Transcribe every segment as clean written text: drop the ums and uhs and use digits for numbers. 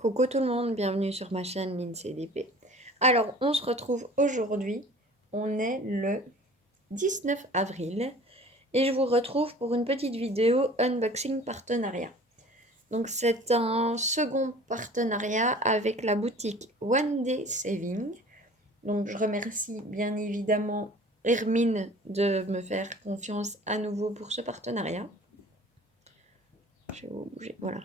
Coucou tout le monde, bienvenue sur ma chaîne LinCDP. Alors, on se retrouve aujourd'hui, on est le 19 avril et je vous retrouve pour une petite vidéo unboxing partenariat. Donc, c'est un second partenariat avec la boutique One Day Saving. Donc, je remercie bien évidemment Hermine de me faire confiance à nouveau pour ce partenariat. Je vais vous bouger, voilà.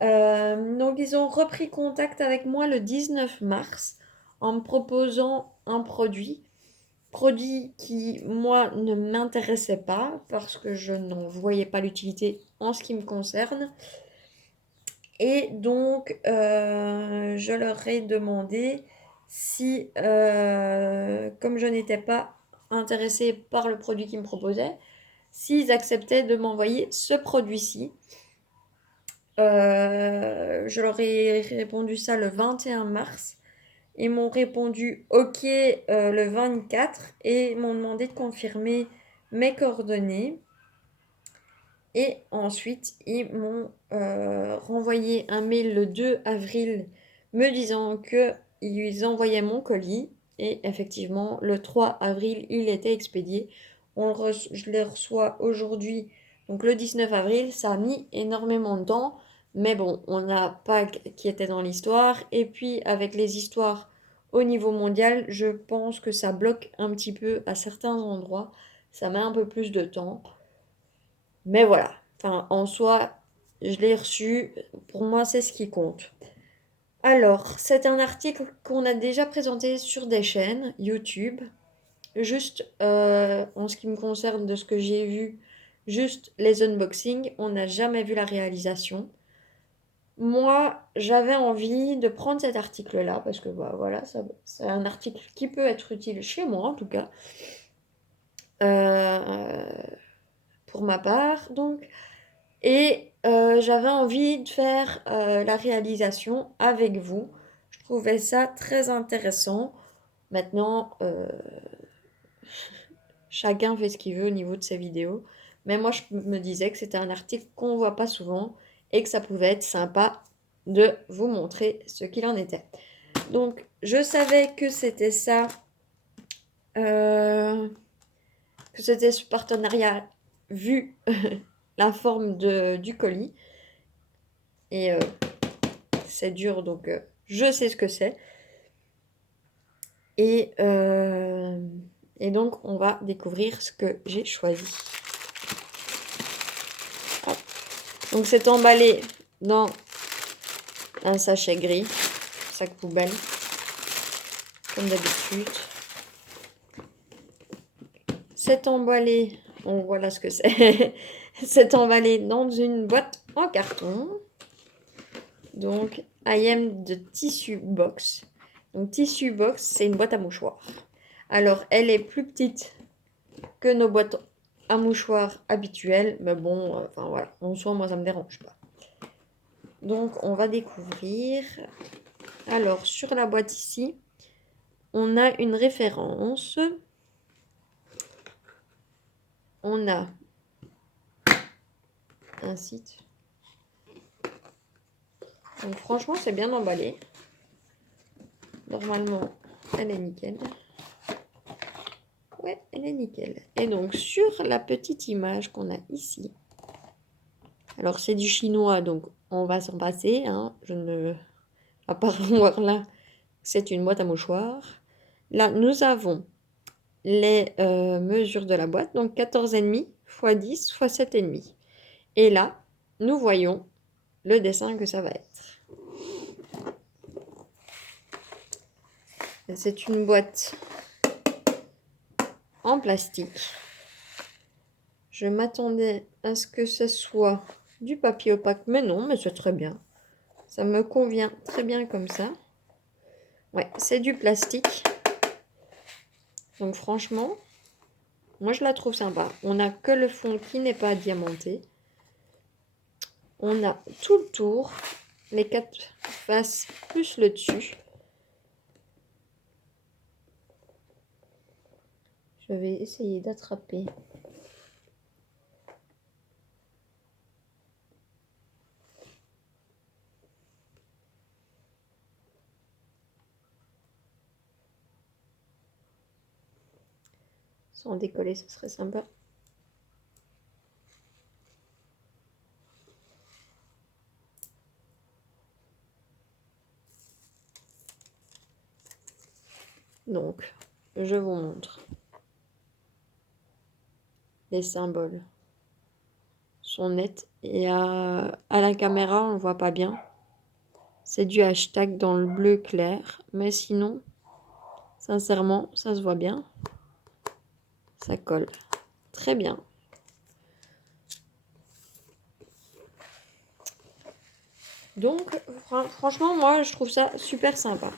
Donc ils ont repris contact avec moi le 19 mars en me proposant un produit qui moi ne m'intéressait pas parce que je n'en voyais pas l'utilité en ce qui me concerne. Et donc je leur ai demandé si, comme je n'étais pas intéressée par le produit qu'ils me proposaient, s'ils acceptaient de m'envoyer ce produit-ci. Je leur ai répondu ça le 21 mars. Ils m'ont répondu OK le 24 et m'ont demandé de confirmer mes coordonnées. Et ensuite, ils m'ont renvoyé un mail le 2 avril me disant qu'ils envoyaient mon colis. Et effectivement, le 3 avril, il était expédié. Je les reçois aujourd'hui, donc le 19 avril. Ça a mis énormément de temps. Mais bon, on a Pâques qui était dans l'histoire. Et puis, avec les histoires au niveau mondial, je pense que ça bloque un petit peu à certains endroits. Ça met un peu plus de temps. Mais voilà, enfin, en soi, je l'ai reçu. Pour moi, c'est ce qui compte. Alors, c'est un article qu'on a déjà présenté sur des chaînes YouTube. Juste, en ce qui me concerne de ce que j'ai vu, juste les unboxings. On n'a jamais vu la réalisation. Moi, j'avais envie de prendre cet article-là parce que bah, voilà, c'est un article qui peut être utile chez moi en tout cas. Euh, pour ma part, donc. Et j'avais envie de faire la réalisation avec vous. Je trouvais ça très intéressant. Maintenant, chacun fait ce qu'il veut au niveau de ses vidéos. Mais moi, je me disais que c'était un article qu'on ne voit pas souvent et que ça pouvait être sympa de vous montrer ce qu'il en était. Donc, je savais que c'était ça, que c'était ce partenariat vu la forme du colis. Et c'est dur, donc je sais ce que c'est. Et, euh, et donc, on va découvrir ce que j'ai choisi. Hop. Donc, c'est emballé dans un sachet gris, sac poubelle, comme d'habitude. C'est emballé, bon, voilà ce que c'est. C'est emballé dans une boîte en carton. Donc, I am de Tissue Box. Donc, Tissue Box, c'est une boîte à mouchoirs. Alors, elle est plus petite que nos boîtes à mouchoirs habituelles, mais bon, enfin voilà, en soi, moi, ça me dérange pas. Donc, on va découvrir. Alors, sur la boîte ici, on a une référence. On a un site. Donc, franchement, c'est bien emballé. Normalement, elle est nickel. Ouais, elle est nickel. Et donc, sur la petite image qu'on a ici, alors c'est du chinois, donc on va s'en passer. Hein. Je ne vais pas voir là, c'est une boîte à mouchoirs. Là, nous avons les mesures de la boîte, donc 14,5 x 10 x 7,5. Et là, nous voyons le dessin que ça va être. C'est une boîte en plastique. Je m'attendais à ce que ce soit du papier opaque, mais non, mais c'est très bien. Ça me convient très bien comme ça. Ouais, c'est du plastique. Donc franchement, moi je la trouve sympa. On n'a que le fond qui n'est pas diamanté. On a tout le tour, les 4 faces plus le dessus. Je vais essayer d'attraper. Sans décoller, ce serait sympa. Donc, je vous montre. Les symboles sont nets et à la caméra, on ne voit pas bien. C'est du hashtag dans le bleu clair, mais sinon, sincèrement, ça se voit bien. Ça colle très bien. Donc, franchement, moi, je trouve ça super sympa.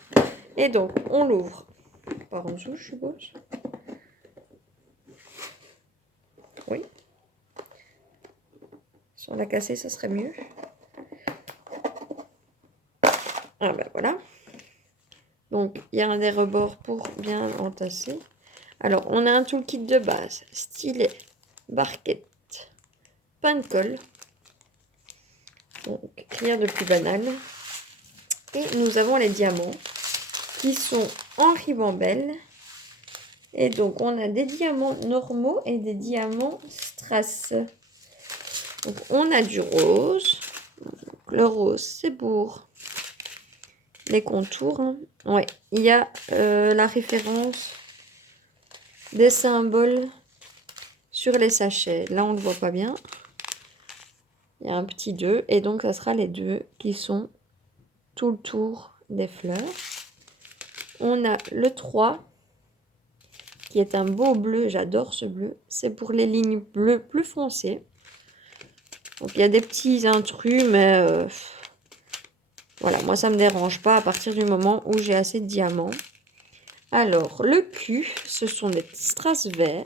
Et donc, on l'ouvre par en dessous, je suppose. Oui. Si on l'a cassé, ça serait mieux. Ah ben voilà. Donc, il y a un des rebords pour bien entasser. Alors, on a un toolkit de base, stylet, barquette, pain de colle. Donc, rien de plus banal. Et nous avons les diamants qui sont en ribambelle. Et donc, on a des diamants normaux et des diamants strass. Donc, on a du rose. Donc, le rose, c'est pour les contours. Hein. Ouais, il y a la référence des symboles sur les sachets. Là, on ne le voit pas bien. Il y a un petit 2. Et donc, ça sera les 2 qui sont tout le tour des fleurs. On a le 3 qui est un beau bleu. J'adore ce bleu. C'est pour les lignes bleues plus foncées. Donc, il y a des petits intrus, mais voilà, moi, ça ne me dérange pas à partir du moment où j'ai assez de diamants. Alors, le Q, ce sont des petits strass verts.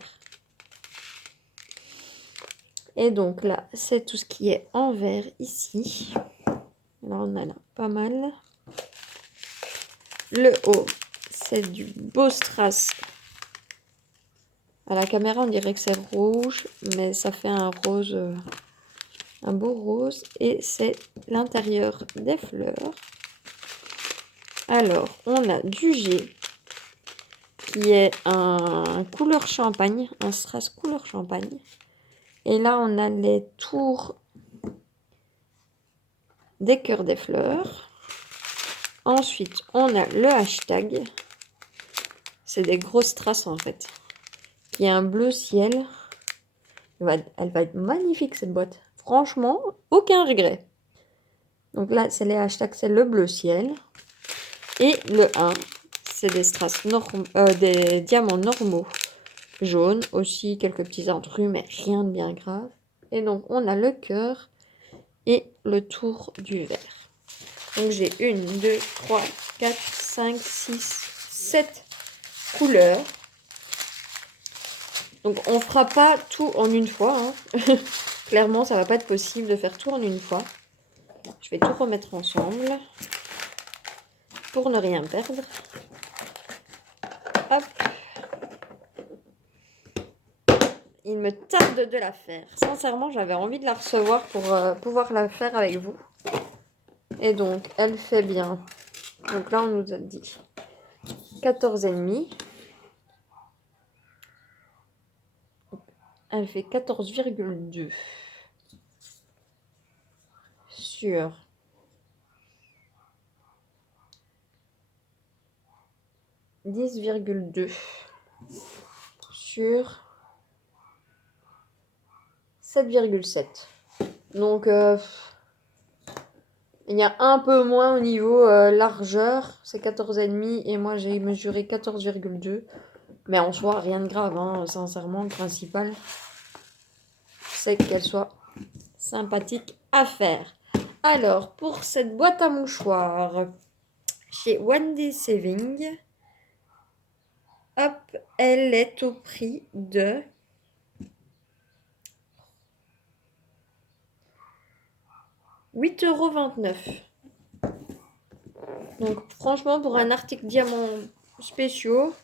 Et donc là, c'est tout ce qui est en vert ici. Là, on a là pas mal. Le haut, c'est du beau strass. À la caméra, on dirait que c'est rouge, mais ça fait un rose, un beau rose. Et c'est l'intérieur des fleurs. Alors, on a du G, qui est un couleur champagne, un strass couleur champagne. Et là, on a les tours des cœurs des fleurs. Ensuite, on a le hashtag. C'est des grosses traces en fait. Qui est un bleu ciel. Elle va être magnifique cette boîte. Franchement, aucun regret. Donc là, c'est les hashtags, c'est le bleu ciel. Et le 1, c'est des strass des diamants normaux. Jaunes, aussi quelques petits intrus, mais rien de bien grave. Et donc, on a le cœur et le tour du vert. Donc, j'ai 1, 2, 3, 4, 5, 6, 7 couleurs. Donc, on ne fera pas tout en une fois. Hein. Clairement, ça ne va pas être possible de faire tout en une fois. Je vais tout remettre ensemble pour ne rien perdre. Hop. Il me tarde de la faire. Sincèrement, j'avais envie de la recevoir pour pouvoir la faire avec vous. Et donc, elle fait bien. Donc là, on nous a dit 14,5. Elle fait 14,2 sur 10,2 sur 7,7. Donc, il y a un peu moins au niveau largeur. C'est 14,5 et moi, j'ai mesuré 14,2. Mais en soi, rien de grave. Hein. Sincèrement, le principal, c'est qu'elle soit sympathique à faire. Alors, pour cette boîte à mouchoirs, chez One Day Saving, hop, elle est au prix de 8,29 €. Donc, franchement, pour un article diamant spéciaux,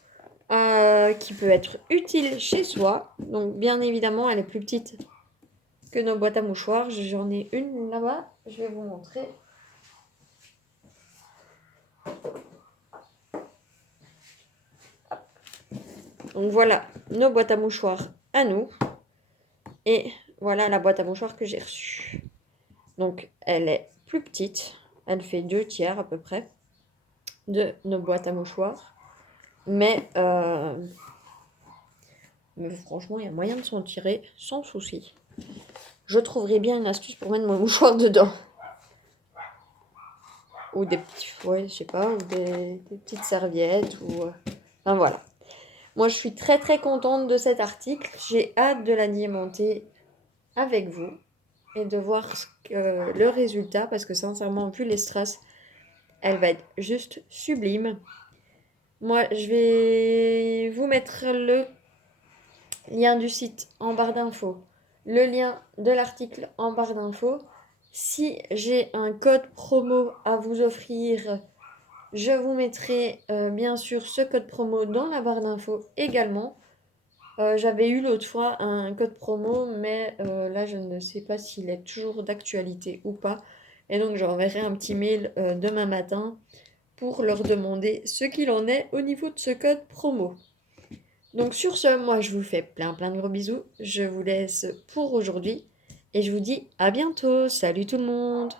qui peut être utile chez soi. Donc, bien évidemment, elle est plus petite que nos boîtes à mouchoirs. J'en ai une là-bas. Je vais vous montrer. Donc voilà nos boîtes à mouchoirs à nous. Et voilà la boîte à mouchoirs que j'ai reçue. Donc elle est plus petite. Elle fait 2 tiers à peu près de nos boîtes à mouchoirs. Mais franchement, il y a moyen de s'en tirer sans souci. Je trouverai bien une astuce pour mettre mon mouchoir dedans. Ou des petits, ouais, je sais pas, ou des petites serviettes. Enfin voilà. Moi, je suis très très contente de cet article. J'ai hâte de l'alimenter avec vous et de voir le résultat parce que sincèrement, vu les strass, elle va être juste sublime. Moi, je vais vous mettre le lien du site en barre d'infos, le lien de l'article en barre d'infos. Si j'ai un code promo à vous offrir, je vous mettrai bien sûr ce code promo dans la barre d'infos également. J'avais eu l'autre fois un code promo, mais là je ne sais pas s'il est toujours d'actualité ou pas. Et donc j'enverrai un petit mail demain matin pour leur demander ce qu'il en est au niveau de ce code promo. Donc sur ce, moi je vous fais plein plein de gros bisous. Je vous laisse pour aujourd'hui et je vous dis à bientôt. Salut tout le monde!